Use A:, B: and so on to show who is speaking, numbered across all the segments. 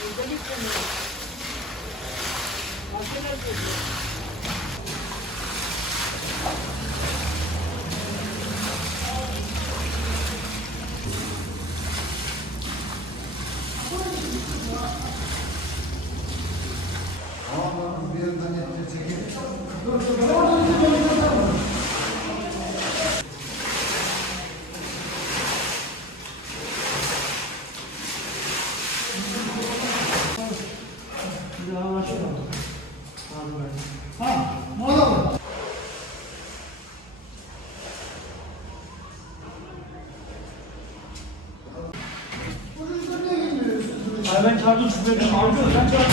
A: Ben çağırdım size. Ben çağırdım.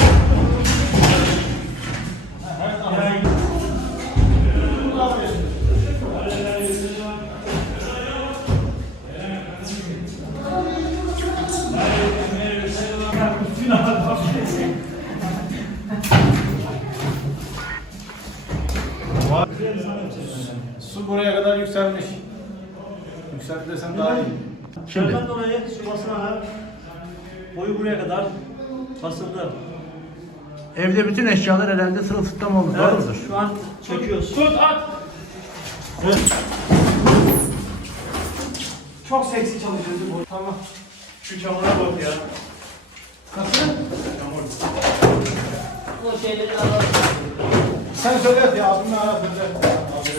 B: Su buraya kadar yükselmiş. Yükseldi desem daha iyi.
A: Şuradan dolayı su basınarak boyu buraya kadar basıldı.
C: Evde bütün eşyalar herhalde sırılsıklam oldu. Doğru mudur?
A: Şu an çekiyoruz. Tut at!
B: Evet. Çok seksi çalışıyorsun bu. Tamam.
A: Şu çamura bak ya.
B: Nasıl?
A: Çamur.
D: Bu şeyleri alalım.
B: Sen söyle ya abimle ara söyle.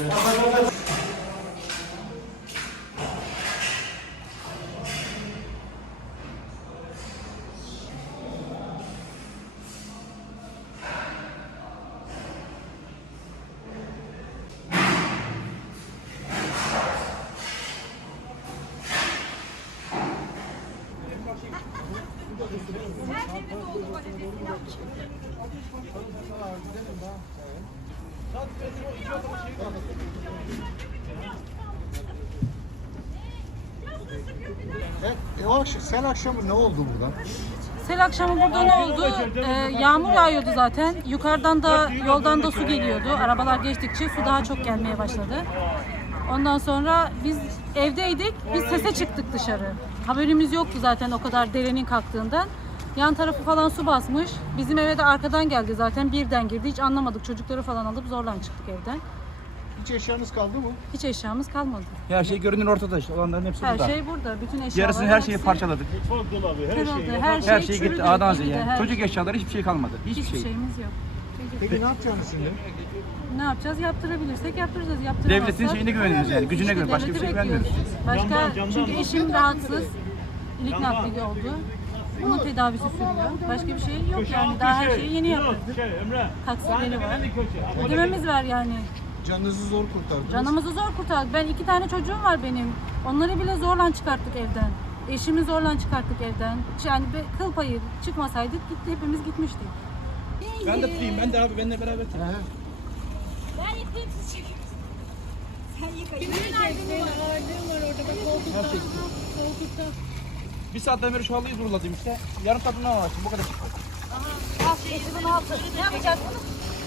E: Sel akşamı ne oldu burada?
F: Sel akşamı burada ne oldu? Yağmur yağıyordu zaten. Yukarıdan da yoldan da su geliyordu. Arabalar geçtikçe su daha çok gelmeye başladı. Ondan sonra biz evdeydik. Biz sese çıktık dışarı. Haberimiz yoktu zaten o kadar derenin kalktığından. Yan tarafı falan su basmış. Bizim eve de arkadan geldi zaten. Birden girdi. Hiç anlamadık. Çocukları falan alıp zorla çıktık evden.
E: Hiç eşyanız kaldı mı?
F: Hiç eşyamız kalmadı.
C: Her şey görünür ortada işte. Olanların hepsi
F: Her
C: burada.
F: şey burada. Bütün eşyalar.
C: Yarısını her şeyi
F: hepsi
C: parçaladık.
A: Mutfak dolabı, her
F: kırıldı.
A: şey.
F: Her şey
C: Her şey
F: çürüdü,
C: gitti A'dan Z'ye.
F: gitti,
C: Yani.
F: her
C: Çocuk
F: şey.
C: eşyaları hiçbir şey kalmadı. Hiçbir
F: Hiçbir
C: şey.
F: şeyimiz yok.
E: Peki ne yapacaksınız şimdi?
F: Ne yapacağız? Yaptırabilirsek yaptıracağız. Yaptıramazsak
C: Devletin şeyine güveniyoruz yani. Gücüne göre. Başka bir
F: devleti
C: şey güvenmiyoruz.
F: bekliyoruz. Başka
A: Camdan
F: çünkü eşim rahatsız. İlik nakli oldu. Onun tedavisi sürüyor. Başka bir şey yok yani. Daha her şeyi yeni yaptık.
A: Emre.
F: Taksileri var. Ödememiz var yani.
E: Canınızı zor kurtardınız.
F: Canımızı zor kurtardık. Ben 2 tane çocuğum var benim. Onları bile zorla çıkarttık evden. Eşimi zorla çıkarttık evden. Yani kıl payı çıkmasaydık hepimiz gitmiştik.
C: Ben de tutayım. Ben de abi benimle beraber tutayım.
G: Ben yıkayayım siz çekin. Sen yıkayın. Kimin ağacım var orada bak koltukta. Koltukta.
C: Bir saatten beri şu halıyı zurladım işte. Yarım tadına var. Bu kadar çıktı.
F: Al eşimin altı. Ne yapacaksınız?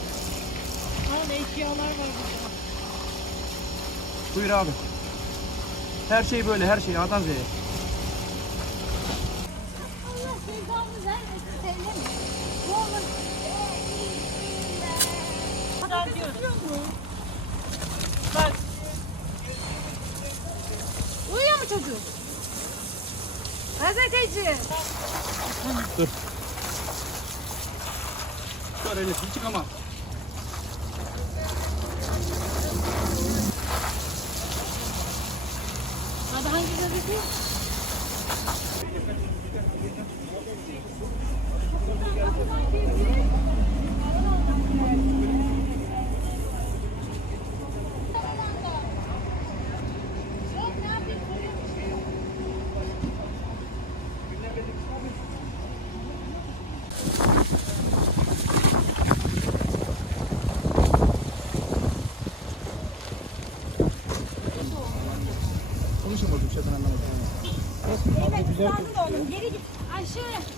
G: Al eşyalar var burada.
C: Buyur abi. Her şey böyle. Her şey A'dan Z'ye.
G: Allah cezanı vermesin söyleme. Ne olur.
F: Bak. Uyuyor mu çocuk? Gazeteci.
C: Dur. Şöyle elini çık ama.
F: Hadi hangi gazete?
E: Konuşamadım şeyden anlamadım.
G: Evet, sandın oğlum. Geri git. Ayşe.